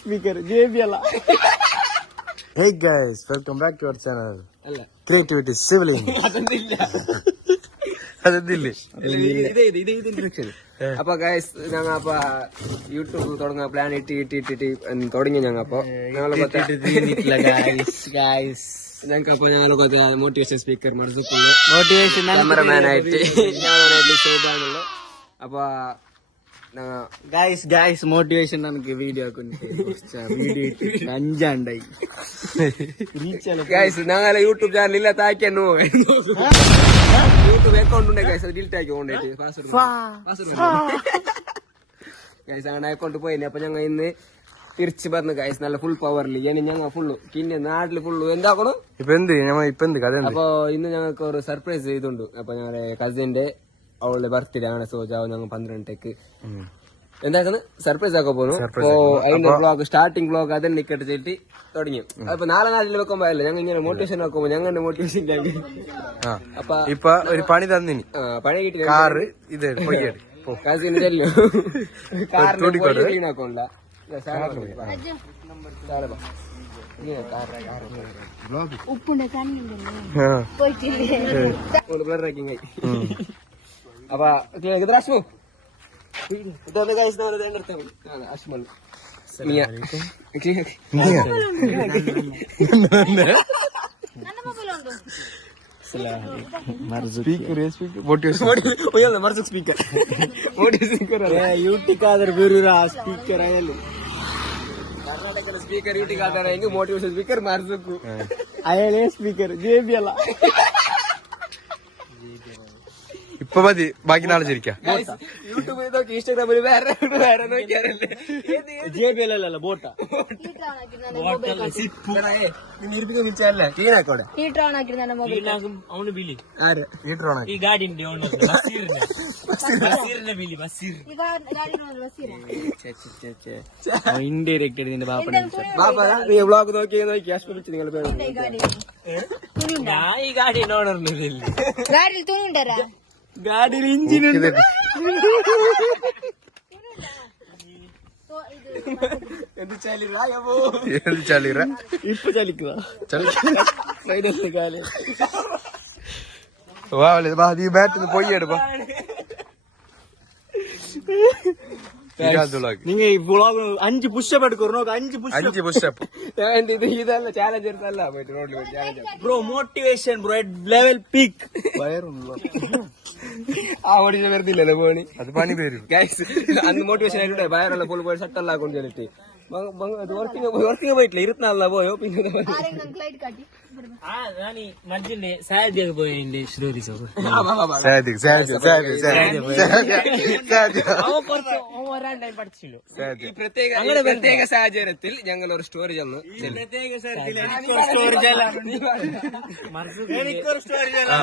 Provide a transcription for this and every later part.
Speaker ಜೇಬಿ ಅಲ್ಲ. Hey guys, welcome back to our channel. Creativity Civiling. അതെന്തില്ലേ അപ്പൊ guys ഞങ്ങൾ അപ്പൊ യൂട്യൂബ് തുടങ്ങാൻ പ്ലാൻ ഇട്ടി തുടങ്ങി ഞങ്ങൾ അപ്പൊ ഞങ്ങൾക്കപ്പോ ഞങ്ങളൊക്കെ മോട്ടിവേഷൻ സ്പീക്കർ മോട്ടിവേഷൻ ക്യാമറമാൻ ആയിട്ട് ഞാനാണ് ശോഭാണുള്ളത്. അപ്പൊ ഗൈസ് മോട്ടിവേഷൻ നമുക്ക് വീഡിയോ വീഡിയോ അഞ്ചാണ്ടായി ഗൈസ് ഞങ്ങളെ യൂട്യൂബ് ചാനൽ ഇല്ല താക്കിയാണ് യൂട്യൂബ് അക്കൗണ്ട് ഉണ്ട് ഗൈസ് ഡിലീറ്റ് ആക്കി കൊണ്ടിട്ട് ഗൈസ് അങ്ങനെ അക്കൗണ്ട് പോയി. അപ്പൊ ഞങ്ങൾ ഇന്ന് തിരിച്ചു പറഞ്ഞു ഗൈസ് നല്ല ഫുൾ പവറിൽ ഇനി ഞങ്ങൾ ഫുള്ള് പിന്നെ നാട്ടില് ഫുള്ള് എന്താക്കണു ഇപ്പൊ എന്ത് കഥ. അപ്പൊ ഇന്ന് ഞങ്ങൾക്ക് ഒരു സർപ്രൈസ് ചെയ്തുണ്ട്. അപ്പൊ ഞങ്ങളുടെ കസിന്റെ അവളുടെ ബർത്ത്ഡേ ആണ്. സോജാവ് ഞങ്ങൾ 12 എന്താക്കുന്നു സർപ്രൈസ് ആക്കാൻ പോകുന്നു. അപ്പൊ അതിന്റെ ബ്ലോഗ് സ്റ്റാർട്ടിംഗ് ബ്ലോഗ് അതിന് നിക്കട്ട് ചെയ്തിട്ട് തുടങ്ങി. അപ്പൊ നാളെ നാട്ടിൽ വെക്കുമ്പോ അല്ല ഞങ്ങൾ ഇങ്ങനെ മോട്ടിവേഷൻ ആക്കുമ്പോ ഞങ്ങളുടെ മോട്ടിവേഷൻ ഇപ്പൊ ഒരു പണി തന്നിനി പണി കിട്ടി കാറ് ഇത് കസിന് ചെല്ലു കാറിന് ക്ലീൻ ആക്കണ്ട അപ്പൊ അശ്മു ഇതൊന്ന് കഴിച്ച് അശ്മൽ യൂട്ടിക്കാതെ സ്പീക്കർ ആയാലും കർണാടകದ ಸ್ಪೀಕರ್ ಯೂಟಿಗಾದರೆ ಹೆಂಗೆ ಮೋಟಿವೇಶನ್ ಸ್ಪೀಕರ್ ಮಾರ್ಸಕ್ಕು ಅಯ್ಯೇ ಸ್ಪೀಕರ್ ಜೇಬಿ ಅಲ್ಲ. ഇപ്പൊ മതി ബാക്കി നാളെ ചിരിക്കാം. യൂട്യൂബിൽ നോക്കി ഇൻസ്റ്റാഗ്രാമിൽ വേറെ നോക്കിയാറല്ലേ ജേബി അല്ലല്ലോ ബോട്ട ಈ ಗಾಡಿ ഇൻഡയറക്റ്റ് ഇതിന്റെ ബാപ്പ നീ വ്ളോഗ് നോക്കി ക്യാഷ് വിളിച്ച് നിങ്ങൾ ಈ ಗಾಡಿ ನೋಡಿರ್ಲಿಲ್ಲ ഗാഡിയിൽ ഇഞ്ചിൻ ഉണ്ട്. എന്ത് ചളിറ ഇപ്പൊ ചലിക്കുക കാലം ബാറ്റ് പോയി എടുപ്പാ. നിങ്ങ ഈ വ്ളോഗ് 5 പുഷപ്പ് എടുക്കണോ? 5 പുഷപ്പ് ഇതല്ല ചാലഞ്ച് എടുത്തല്ല പോയിട്ട് റോഡിൽ challenge bro motivation bro level peak ആ ഓടിച്ച വരുന്നില്ലല്ലോ പോണി അത് പണി പേരും ഗൈസ് അന്ന് മോട്ടിവേഷൻ ആയിട്ടെ വയറുള്ള ഫുൾ പോയി ഷട്ടെല്ലാം കൊണ്ട് ചെല്ലിട്ട് വർക്കിംഗ് പോയിട്ടില്ല 24 പോയോ. പിന്നെ ನಾನು ಮಜ್ಜಿನ ಸಾಯದಿಗೆ പോയി ಶ್ರೂರಿ ಸರ್ ഈ പ്രത്യേക സാഹചര്യത്തിൽ ഞങ്ങൾ ഒരു സ്റ്റോറി ചെന്നു.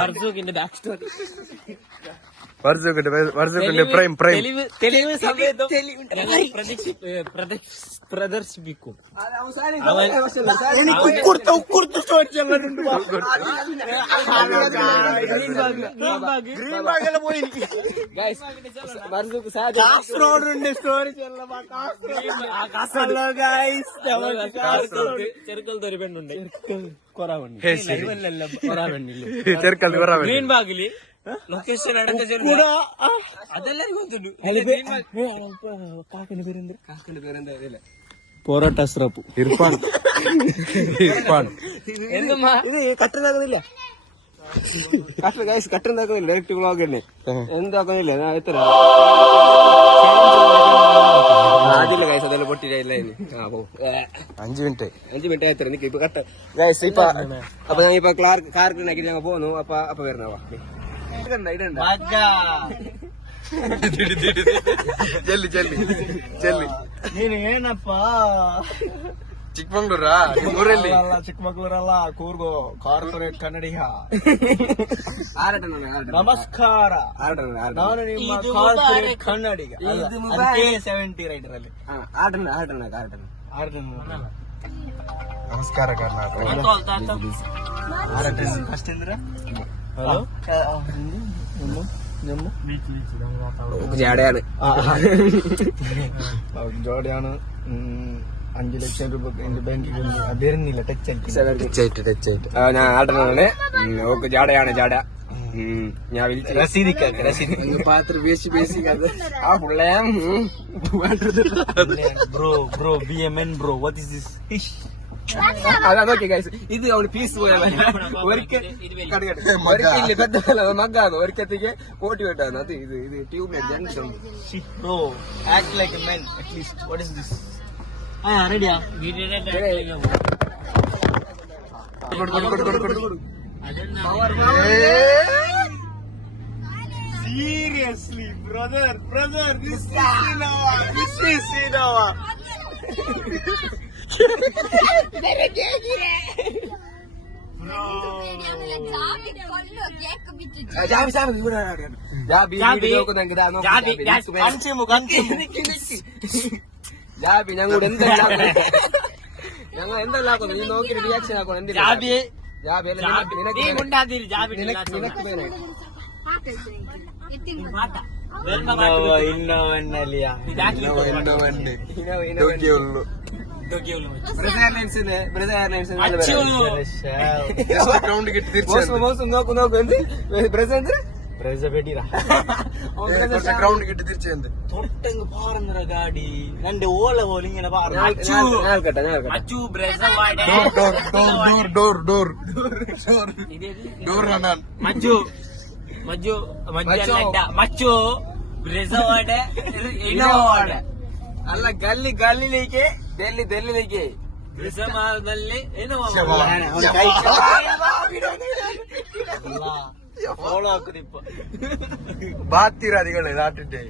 മർസൂഖിന്റെ ബാക്ക് സ്റ്റോറി വർഷത്തിന്റെ പ്രൈം തെളിവ് സമയത്തും പ്രദർശിപ്പിക്കും. ചെറുക്കലത്തെ ഒരു പെണ്ണുണ്ട് ഗ്രീൻ ബാഗില് ലൊക്കേഷൻ കാക്കന്റെ പേരെന്താ പൊറോട്ട അസ്രപ്പു ഇർഫാൻ എന്തുമ്മാ ഇത് കട്ടുണ്ടാക്കുന്നില്ല കട്ടുണ്ടാക്കുന്നില്ല ഡയറക്റ്റ് വ്ളോഗ് തന്നെ എന്താക്കുന്നില്ല എത്ര ആദ്യമില്ല ഗൈസ് അതെല്ലാം പൊട്ടിയില്ല. 5 മിനിറ്റ് എത്ര നിക്ക് ഇപ്പൊ കട്ട ഗൈസ് ഇപ്പൊ അപ്പൊ ഞാൻ ഇപ്പൊ കാർക്കിനാക്കി ഞങ്ങൾ പോന്നു. അപ്പൊ വരുന്നവാ ഇടണ്ട ಚೆಲ್ಲಿ ನೀನು ಏನಪ್ಪ ಚಿಕ್ಕಮಂಗ್ಳೂರಾ ಊರಲ್ಲಿ ಚಿಕ್ಕಮಂಗ್ಳೂರಲ್ಲ ಕೂರ್ಗೋ ಕಾರ್ಪೊರೇಟ್ ಕನ್ನಡಿಗ ನಮಸ್ಕಾರ ನಾನು ನಿಮ್ಮ ಕಾರ್ಪೊರೇಟ್ ಕನ್ನಡಿಗ 70 ರೈಡರ್ ಅಲ್ಲಿ ನಮಸ್ಕಾರ ಕರ್ನಾಟಕ ಅಷ್ಟೇಂದ್ರ ಹಲೋ ജാടയാണ് ജോഡിയാണ് 5 ലക്ഷം രൂപ എന്റെ ബാങ്കിൽ വരുന്നില്ല. ടച്ച് ആയിട്ട് ഞാൻ ആട്ടനാണ്. ഓക്ക് ജാടയാണ് ജാട. ഞാൻ പാത്രം വേസ്റ്റ് ആ പുള്ളേ bro be a men bro what is this അതാ നോക്കി ഗൈസ്. ഇത് അവള് പീസ് പോയല്ല ഒരിക്കൽ മഗ്ഗാന്ന് ഒരിക്കത്തേക്ക് പോട്ടി വിട്ടാന്ന്. അത് ഇത് tubelight bro act like A men at least what is this റെഡിയാ Seriously, brother, this is Innova. ജാബി ഞങ്ങൾ എന്തെല്ലാക്കുന്നു നീ നോക്കി റിയാക്ഷൻ ആക്കണം. എന്തിനാ നോക്ക് എന്ത് ഗ്രൗണ്ട് കിട്ടി തിരിച്ചു തൊട്ടങ്ങ് പാറുന്നറ ഗാഡി രണ്ട് ഓല പോലെ ഇങ്ങനെ മച്ചു മജ്ജു മച്ചു ബ്രസവാടെ ഇനോവാടെ അല്ല ഗല്ലിലേക്ക് ദല്ലിലേക്ക് ബ്രസമാದಲ್ಲಿ ಇನೋವಾ ഫോളോ ആക്കുന്നിപ്പോ ബാത്തിരാദികളെ നാട്ടിന്റെ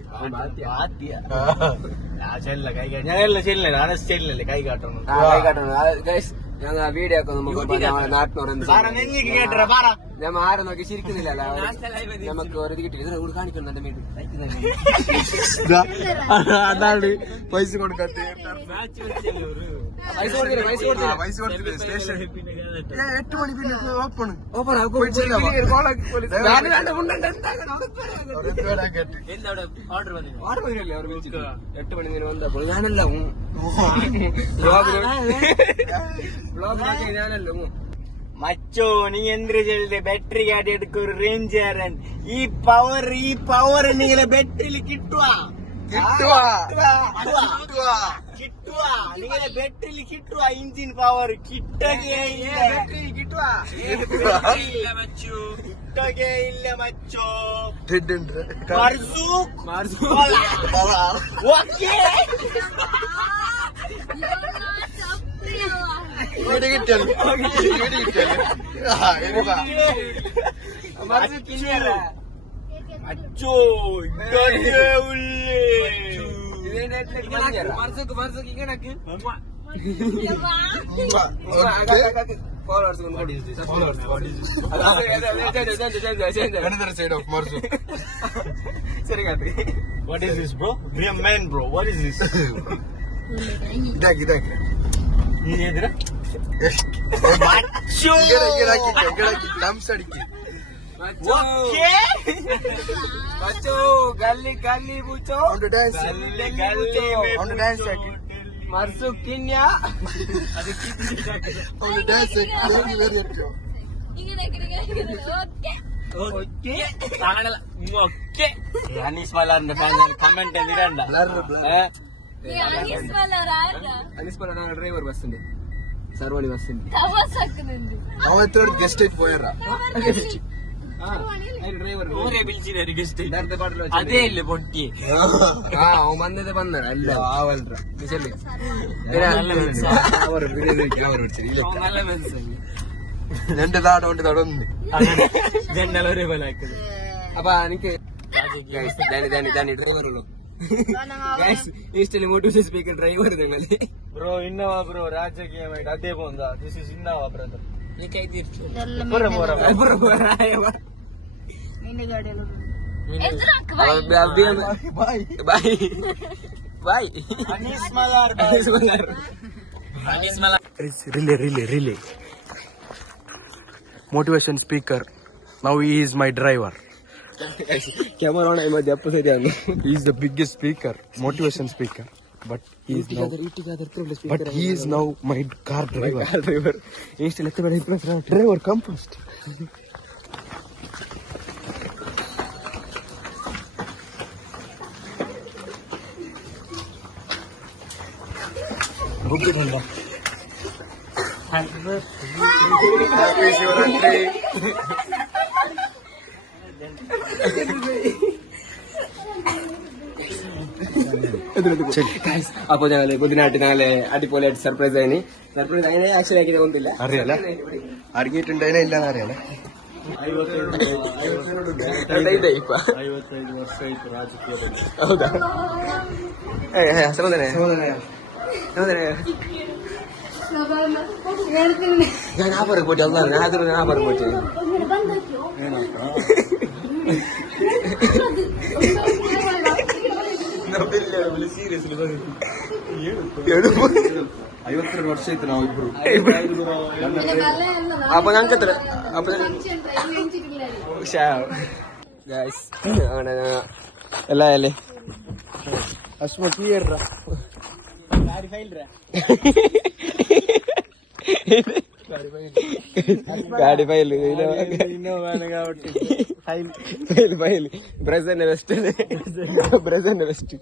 ചെല്ല കൈ കാട്ട ഞാനെല്ലാം ചെല്ലില്ല അനസ് ചെല്ലില്ലേ കൈ കാട്ടണം ഞങ്ങൾ വീഡിയോ ഒക്കെ നമുക്ക് നാട്ടിനോട് കേട്ട പറ ഞമ്മ ആരും നോക്കി ചിരിക്കുന്നില്ലല്ലോ. നമുക്ക് ഒരു കിട്ടി ഇതിനോട് കാണിക്കുന്നുണ്ട് വീണ്ടും അതാണ് പൈസ കൊടുക്കാത്ത പൈസ കൊടുത്തില്ല സ്റ്റേഷൻ 8 മണി പിന്നെ ഓപ്പൺ ഓർഡർ ഓർമ്മയില്ലേ അവർ വിളിച്ചിട്ട് 8 മണി നേരം വന്നപ്പോൾ ഞാനല്ല ബ്ലോഗിലൊക്കെ ഞാനല്ല മച്ചോ നീ എന്ത് ചെല്ലുde ബാറ്ററി കാട്ടി എടുക്ക ഒരു റേഞ്ച് ആരൻ ഈ പവർ നിങ്ങളെ ബാറ്ററിയിൽ കിട്ടുക നിങ്ങളെ ബാറ്ററിയിൽ കിട്ടുക ഇഞ്ചിൻ പവർ കിട്ടുകയില്ല മച്ചോ മച്ചോ What is this, bro? Be a man, bro. What is this? നീ എതിരാ മച്ചോ മച്ചോ ഗല്ലി പൂച്ചോ മർസു കിന്യ അനീസ് മലാറിന്റെ ഫാൻ കമന്റ് എന്തിരണ്ട അനീസ് മലാർ ഡ്രൈവർ ബസ്സിന്റെ സർവണി ബസ്സിന്റെ അവ എത്ര ഗസ്റ്റ് ആയിട്ട് പോയറാ അതേ അല്ലേ പൊട്ടിയെ വന്നത് വന്ന അല്ല ആവൽറ നല്ല മനസ്സിലായി 2 താട കൊണ്ട് തടന്നു ജനൽ ഒരേപോലെ ആക്കുന്നത് അപ്പൊ എനിക്ക് ഡ്രൈവറുള്ളൂ ഈസ്റ്റിൽ മോട്ടിവേഷൻ സ്പീക്കർ ഡ്രൈവർ നിങ്ങളെ ബ്രോ ഇന്നോവ ബ്രോ രാജകീയമായിട്ട് അതേ പോന്താ ദിസ് ഇസ് ഇന്നോവ ബ്രദർ നീ കൈ തിരിച്ചു Relay. Motivation speaker. Now he is my driver. Camera on ಆಗಿ ಮಧ್ಯೆ ಅಪ್ಪ ಸರಿ ಅನ್ನು He is the biggest speaker, motivation speaker. But he is now my car driver. Driver ಎಷ್ಟು ಲೆಕ್ಕ ಬೇಡ Driver, come first. Happy Shivaratri. അപ്പൊ ഞങ്ങള് ബുധനായിട്ട് ഞങ്ങള് അടിപൊളിയായിട്ട് സർപ്രൈസ് ആയിന് ആക്ച്വലി ആക്കിയത് ഒന്നില്ല അറിയാലേ അടങ്ങിയിട്ടുണ്ടായില്ല ഇല്ലാന്ന് അറിയാലേ 55 ವರ್ಷ ಆಯ್ತು ರಾಜಕೀಯದಲ್ಲಿ. ಹೌದಾ ಸಮುದಾಯ ഞാൻ ആ പറ പോയിട്ട് അല്ല ഞാൻ ആ പറ പോയിട്ട് ಐವತ್ತೆರಡು ವರ್ಷ ಆಯ್ತು ನಾವು ಇಬ್ರು. അപ്പൊ ഞങ്ങൾക്ക് എത്ര അപ്പൊ ಎಲ್ಲ ಅല്ലേ ಅಶ್ಮತ್ ಏರ್ರ ಗಾಡಿ ಫೈಲ್ ಇನ್ನೂ ಫೈಲ್ ಬ್ರೆಸನ್ ಬೆಸ್ಟ್